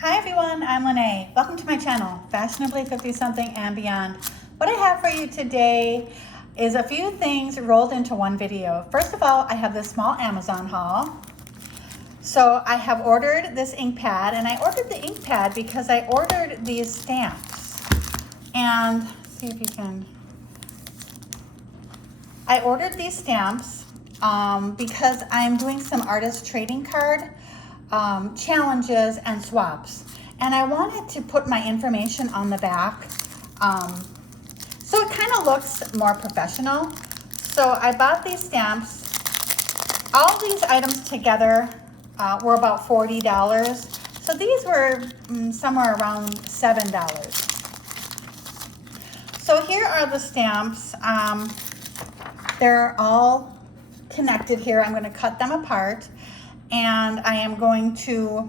Hi everyone, I'm Lene. Welcome to my channel, Fashionably 50-something and beyond. What I have for you today is a few things rolled into one video. First of all, I have this small Amazon haul. So I have ordered this ink pad, and I ordered the ink pad because I ordered these stamps. And see if you can. I ordered these stamps because I'm doing some artist trading card challenges and swaps, and I wanted to put my information on the back so it kind of looks more professional. So I bought these stamps. All these items together were about $40, so these were somewhere around $7. So here are the stamps. They're all connected here. I'm going to cut them apart, and I'm going to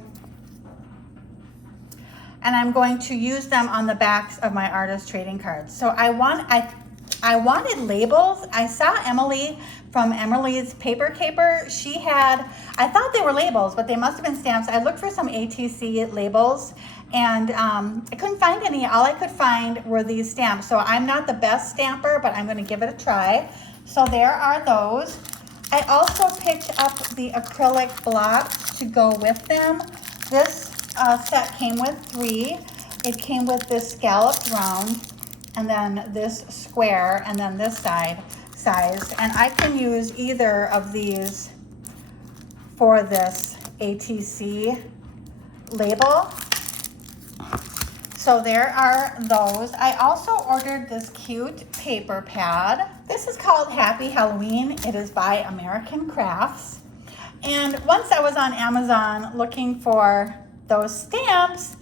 use them on the backs of my artist trading cards. So I wanted labels. I saw Emily from Emily's Paper Caper. She had, I thought they were labels, but they must have been stamps. I looked for some ATC labels, and I couldn't find any. All I could find were these stamps. So I'm not the best stamper, but I'm going to give it a try. So there are those. I also picked up the acrylic blocks to go with them. This set came with 3. It came with this scalloped round, and then this square, and then this size. And I can use either of these for this ATC label. So there are those. I also ordered this cute paper pad. This is called Happy Halloween. It is by American Crafts. And once I was on Amazon looking for those stamps,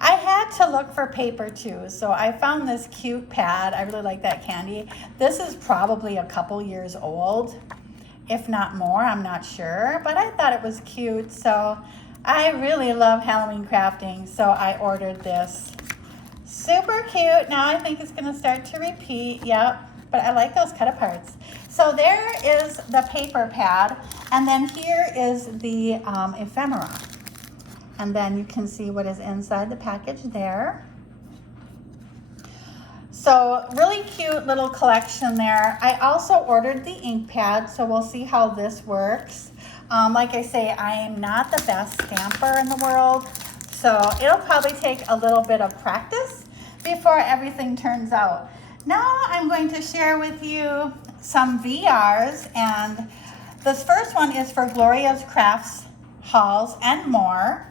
I had to look for paper too. So I found this cute pad. I really like that candy. This is probably a couple years old, if not more, I'm not sure, but I thought it was cute. So I really love Halloween crafting, so I ordered this. Super cute. Now I think it's gonna start to repeat, yep, but I like those cut aparts. So there is the paper pad, and then here is the ephemera. And then you can see what is inside the package there. So really cute little collection there. I also ordered the ink pad, so we'll see how this works. Like I say, I am not the best stamper in the world, so it'll probably take a little bit of practice before everything turns out. Now I'm going to share with you some VRs, and this first one is for Gloria's Crafts Hauls and More.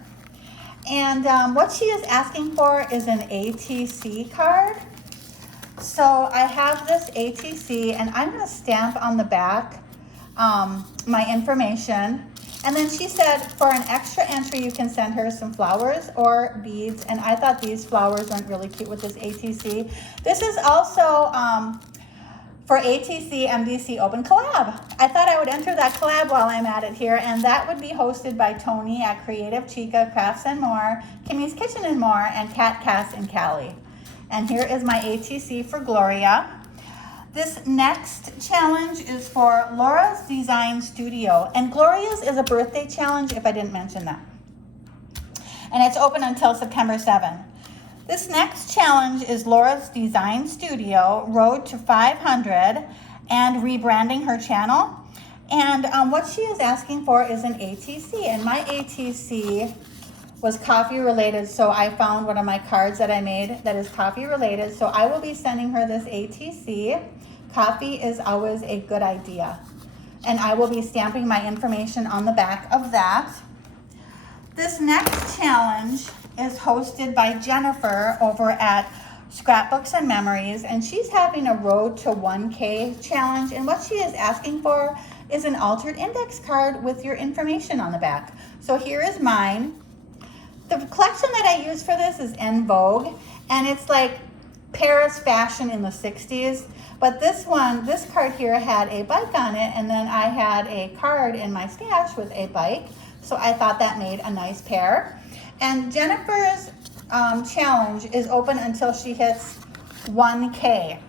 And what she is asking for is an ATC card. So I have this ATC, and I'm going to stamp on the back my information. And then she said for an extra entry, you can send her some flowers or beads. And I thought these flowers went really cute with this ATC. This is also for ATC MDC Open Collab. I thought I would enter that collab while I'm at it here, and that would be hosted by Tony at Creative Chica Crafts and More, Kimmy's Kitchen and More, and Kat Cass and Callie. And here is my ATC for Gloria. This next challenge is for Laura's Design Studio, and Gloria's is a birthday challenge, if I didn't mention that. And it's open until September 7th. This next challenge is Laura's Design Studio, Road to 500, and rebranding her channel. And what she is asking for is an ATC, and my ATC was coffee related, so I found one of my cards that I made that is coffee related. So I will be sending her this ATC. Coffee is always a good idea. And I will be stamping my information on the back of that. This next challenge is hosted by Jennifer over at Scrapbooks and Memories, and she's having a Road to 1K challenge, and what she is asking for is an altered index card with your information on the back. So here is mine. The collection that I use for this is En Vogue, and it's like Paris fashion in the 60s. But this card here had a bike on it, and then I had a card in my stash with a bike. So I thought that made a nice pair. And Jennifer's challenge is open until she hits 1K.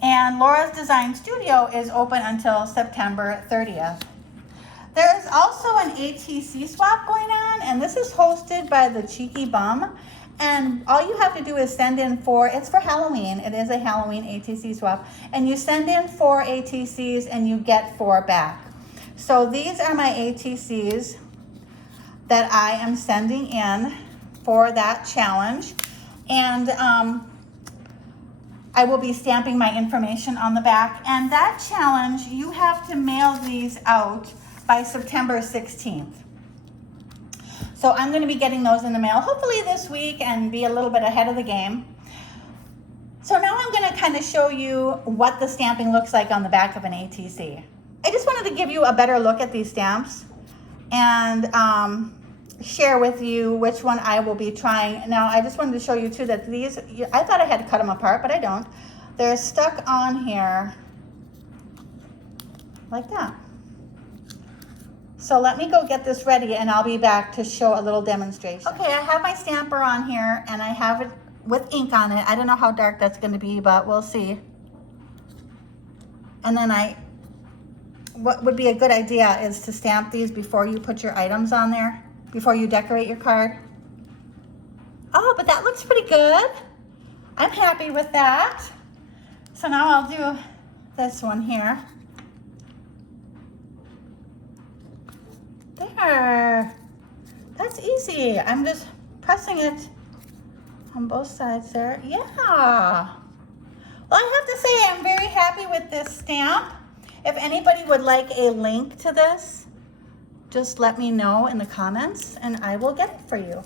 And Laura's Design Studio is open until September 30th. There's also an ATC swap going on, and this is hosted by the Cheeky Bum. And all you have to do is send in it's for Halloween. It is a Halloween ATC swap. And you send in 4 ATCs and you get 4 back. So these are my ATCs that I am sending in for that challenge. And I will be stamping my information on the back. And that challenge, you have to mail these out by September 16th. So I'm going to be getting those in the mail hopefully this week and be a little bit ahead of the game. So now I'm going to kind of show you what the stamping looks like on the back of an ATC. I just wanted to give you a better look at these stamps and share with you which one I will be trying. Now I just wanted to show you too that these, I thought I had to cut them apart, but I don't. They're stuck on here like that. So let me go get this ready and I'll be back to show a little demonstration. Okay, I have my stamper on here and I have it with ink on it. I don't know how dark that's going to be, but we'll see. And then what would be a good idea is to stamp these before you put your items on there, before you decorate your card. Oh, but that looks pretty good. I'm happy with that. So now I'll do this one here. There, that's easy. I'm just pressing it on both sides there. Yeah. Well, I have to say I'm very happy with this stamp. If anybody would like a link to this, just let me know in the comments and I will get it for you.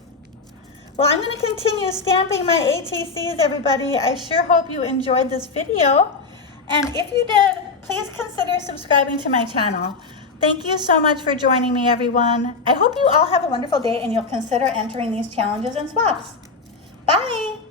Well, I'm going to continue stamping my ATCs, everybody. I sure hope you enjoyed this video. And if you did, please consider subscribing to my channel. Thank you so much for joining me, everyone. I hope you all have a wonderful day and you'll consider entering these challenges and swaps. Bye.